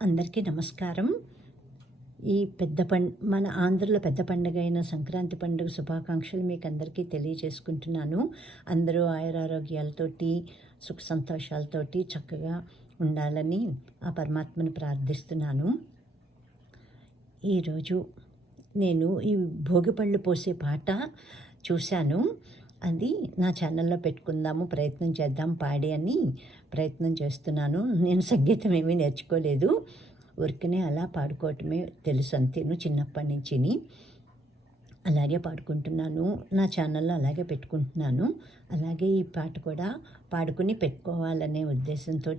అందరికీ నమస్కారం. ఈ మన ఆంధ్రలో పెద్ద పండుగ అయిన సంక్రాంతి పండుగ శుభాకాంక్షలు మీకు అందరికీ తెలియజేసుకుంటున్నాను. అందరూ ఆయురారోగ్యాలతోటి సుఖ సంతోషాలతోటి చక్కగా ఉండాలని ఆ పరమాత్మను ప్రార్థిస్తున్నాను. ఈరోజు నేను ఈ భోగిపళ్ళు పోసే పాట చూశాను. అది నా ఛానల్లో పెట్టుకుందాము, ప్రయత్నం చేద్దాం పాడి అని ప్రయత్నం చేస్తున్నాను. నేను సంగీతం ఏమీ నేర్చుకోలేదు, ఊరికనే అలా పాడుకోవటమే తెలుసు అంతేను. చిన్నప్పటి నుంచి అలాగే పాడుకుంటున్నాను, నా ఛానల్లో అలాగే పెట్టుకుంటున్నాను. అలాగే ఈ పాట కూడా పాడుకుని పెట్టుకోవాలనే ఉద్దేశంతో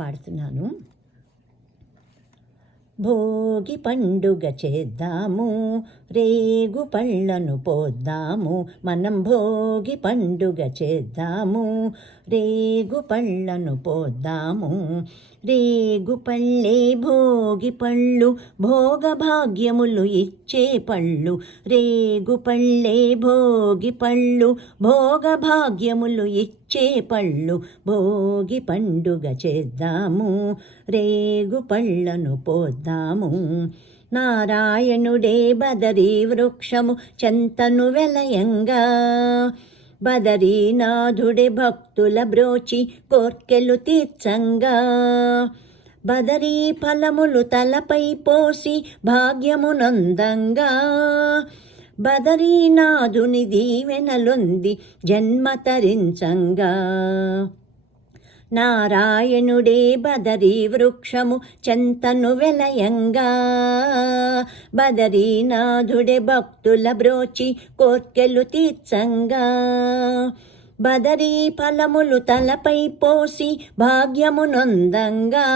పాడుతున్నాను. భోగి పండుగ చేద్దాము, రేగు పళ్ళను పోద్దాము. మనం భోగి పండుగ చేద్దాము, రేగు పళ్ళను పోద్దాము. రేగు పళ్ళే భోగి పళ్ళు, భోగ భాగ్యములు ఇచ్చే పళ్ళు. రేగు పళ్ళే భోగి పళ్ళు, భోగ భాగ్యములు ఇచ్చే పళ్ళు. భోగి పండుగ చేద్దాము, రేగు పళ్ళను పోద్దాము. నారాయణుడే బదరీ వృక్షము చెంతను వెలయంగా, బదరీనాథుడే భక్తుల బ్రోచి కోర్కెలు తీర్చంగా. బదరీ ఫలములు తలపై పోసి భాగ్యమునందంగా, బదరీనాథుని దీవెనలొంది జన్మ తరించంగా. నారాయణుడే బదరీ వృక్షము చెంతను వెలయంగా, బదరీనాథుడే భక్తుల బ్రోచి కోర్కెలు తీర్చంగా. బదరీ ఫలములు తలపై పోసి భాగ్యమునందంగా,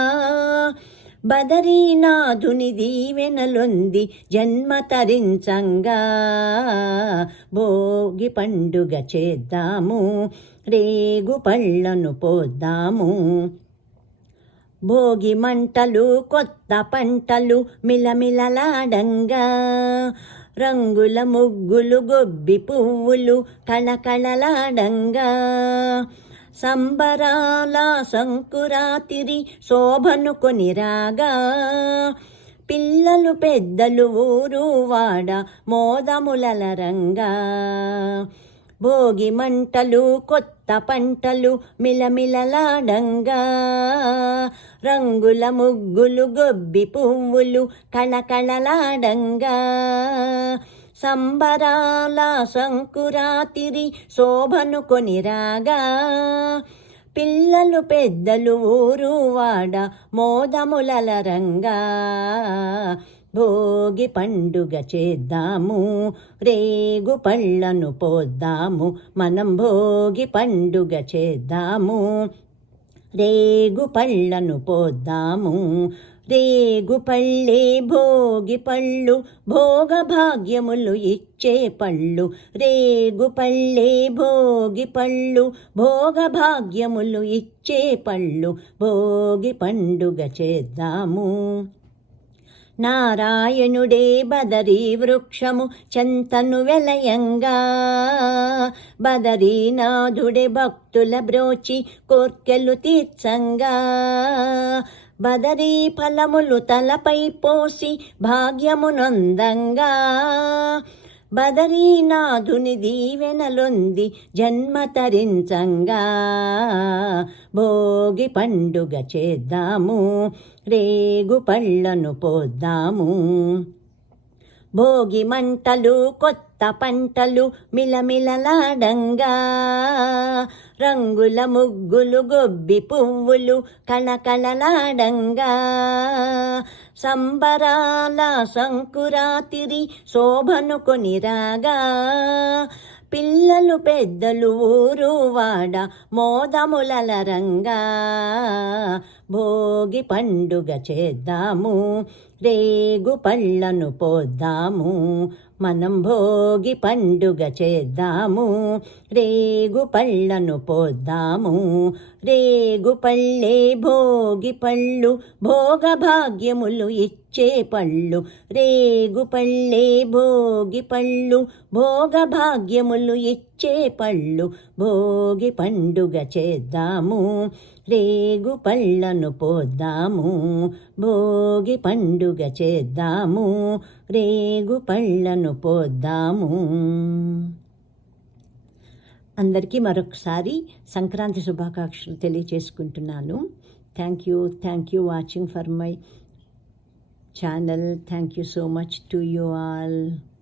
బదరీనాథుని దీవెనలొంది జన్మ తరించంగా. భోగి పండుగ చేద్దాము, రేగు పళ్ళను పోద్దాము. భోగి మంటలు కొత్త పంటలు మిలమిలలాడంగా, రంగుల ముగ్గులు గొబ్బి పువ్వులు కళకళలాడంగా. సంబరాల సంకురాతిరి శోభను కొనిరాగా, పిల్లలు పెద్దలు ఊరు వాడ మోదములరంగా. భోగి మంటలు కొత్త పంటలు మిలమిలలాడంగా, రంగుల ముగ్గులు గొబ్బి పువ్వులు కళకళలాడంగా. సంబరాల సంకురాతిరి శోభను కొనిరాగా, పిల్లలు పెద్దలు ఊరు వాడ మోదములరంగా. భోగి పండుగ చేద్దాము, రేగు పళ్ళను పోద్దాము. మనం భోగి పండుగ చేద్దాము, రేగు పళ్ళను పోద్దాము. రేగు పళ్ళే భోగి పళ్ళు, భోగ భాగ్యములు ఇచ్చే పళ్ళు. రేగు పళ్ళే భోగి పళ్ళు, భోగ భాగ్యములు ఇచ్చే పళ్ళు. భోగి పండుగ చేద్దాము. నారాయణుడే బదరీ వృక్షము చెంతను వెలయంగా, బదరీనాథుడే భక్తుల బ్రోచి కోర్కెలు తీర్చంగా. బదరీ ఫలములు తలపై పోసి భాగ్యమునందంగా, బదరీనాథుని దీవెనలొంది జన్మ తరించంగా. భోగి పండుగ చేద్దాము, రేగు పళ్ళను పోద్దాము. భోగి మంటలు కొత్త పంటలు మిలమిలలాడంగా, రంగుల ముగ్గులు గొబ్బి పువ్వులు కళకళలాడంగా. సంబరాల సంకురాతిరి శోభను కొనిరాగా, పిల్లలు పెద్దలు ఊరు వాడ మోదములరంగా. భోగి పండుగ చేద్దాము, రేగు పళ్ళను పోద్దాము. మనం భోగి పండుగ చేద్దాము, రేగు పళ్ళను పోద్దాము. రేగు పళ్ళే భోగి పళ్ళు, భోగ భాగ్యములు ఇచ్చే పళ్ళు. రేగు పళ్ళే భోగి పళ్ళు, భోగ భాగ్యములు ఇచ్చే పళ్ళు. భోగి పండుగ చేద్దాము, రేగు పళ్ళను పోద్దాము, భోగి పండుగ చేద్దాము, రేగు పళ్ళను పోద్దాము. అందరికీ మరొకసారి సంక్రాంతి శుభాకాంక్షలు తెలియచేసుకుంటున్నాను. Thank you watching for my channel. Thank you so much to you all.